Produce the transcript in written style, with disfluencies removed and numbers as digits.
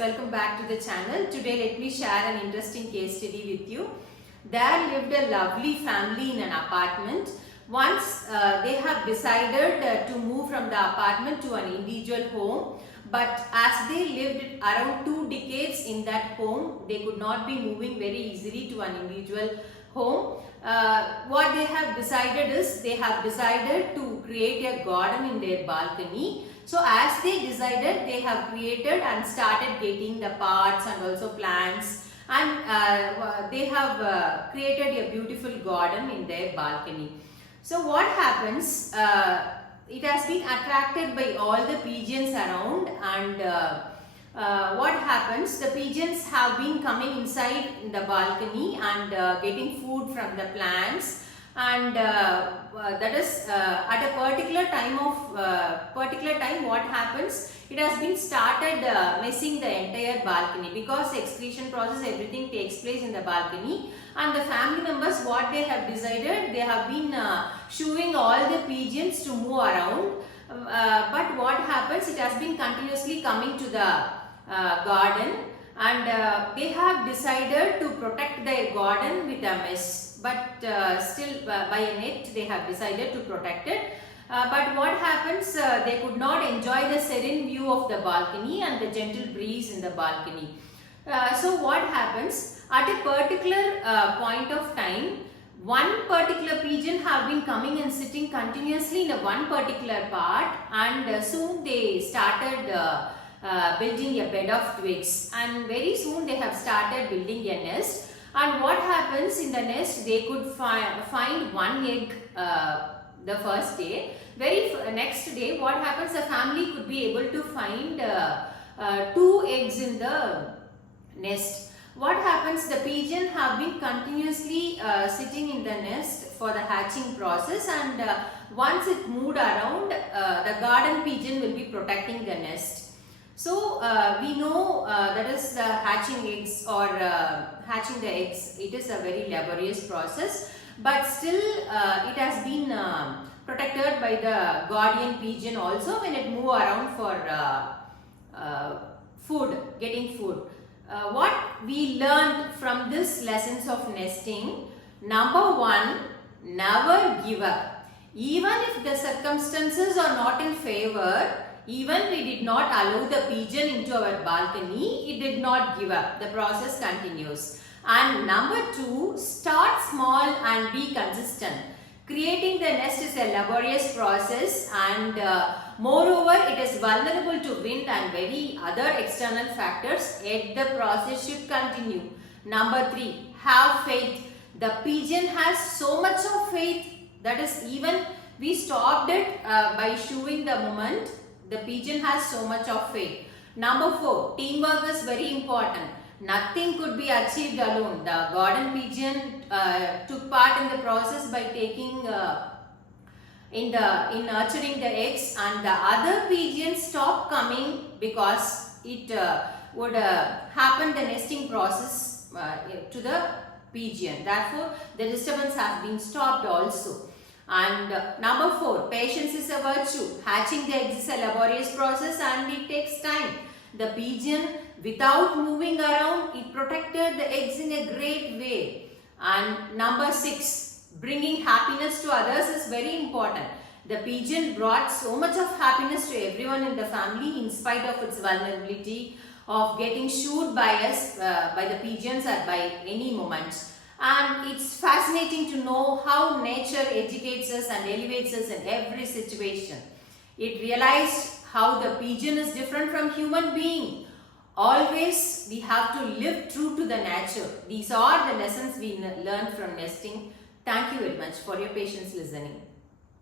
welcome back to the channel. Today let me share an interesting case study with you. There lived a lovely family in an apartment. Once they have decided to move from the apartment to an individual home, but as they lived around 2 decades in that home, they could not be moving very easily to an individual home. What they have decided is they have decided to create a garden in their balcony. So as they decided, they have created and started getting the pots and also plants, and they have created a beautiful garden in their balcony. So what happens, it has been attracted by all the pigeons around, and what happens, the pigeons have been coming inside in the balcony and getting food from the plants, and that is at a particular time what happens, it has been started messing the entire balcony, because excretion process, everything takes place in the balcony, and the family members, what they have decided, they have been shooing all the pigeons to move around, but what happens, it has been continuously coming to the garden, and they have decided to protect their garden with a mesh, but still by a net they have decided to protect it. But what happens, they could not enjoy the serene view of the balcony and the gentle breeze in the balcony. So what happens, at a particular point of time, one particular pigeon have been coming and sitting continuously in a one particular part, and soon they started building a bed of twigs, and very soon they have started building a nest. And what happens in the nest, they could find one egg the first day. Very next day, what happens, the family could be able to find 2 eggs in the nest. What happens, the pigeon have been continuously sitting in the nest for the hatching process, and once it moved around, the garden pigeon will be protecting the nest. So we know that is the hatching eggs, or hatching the eggs, it is a very laborious process, but still it has been protected by the guardian pigeon also when it move around for food, getting food. What we learned from this lessons of nesting: number 1, never give up. Even if the circumstances are not in favor, even we did not allow the pigeon into our balcony, it did not give up. The process continues. And number 2, start small and be consistent. Creating the nest is a laborious process, and moreover it is vulnerable to wind and very other external factors, yet the process should continue. Number 3, have faith. The pigeon has so much of faith, that is, even we stopped it by shooing the moment, the pigeon has so much of faith. Number 4, teamwork is very important. Nothing could be achieved alone. The garden pigeon took part in the process by taking in nurturing the eggs, and the other pigeons stopped coming because it would happen the nesting process to the pigeon. Therefore, the disturbance has been stopped also. And number 4, patience is a virtue. Hatching the eggs is a laborious process and it takes time. The pigeon, without moving around, it protected the eggs in a great way. And number 6, bringing happiness to others is very important. The pigeon brought so much of happiness to everyone in the family in spite of its vulnerability of getting shooed by us, by the pigeons at by any moment. And it's fascinating to know how nature educates us and elevates us in every situation. It realized how the pigeon is different from human being. Always we have to live true to the nature. These are the lessons we learned from nesting. Thank you very much for your patience listening.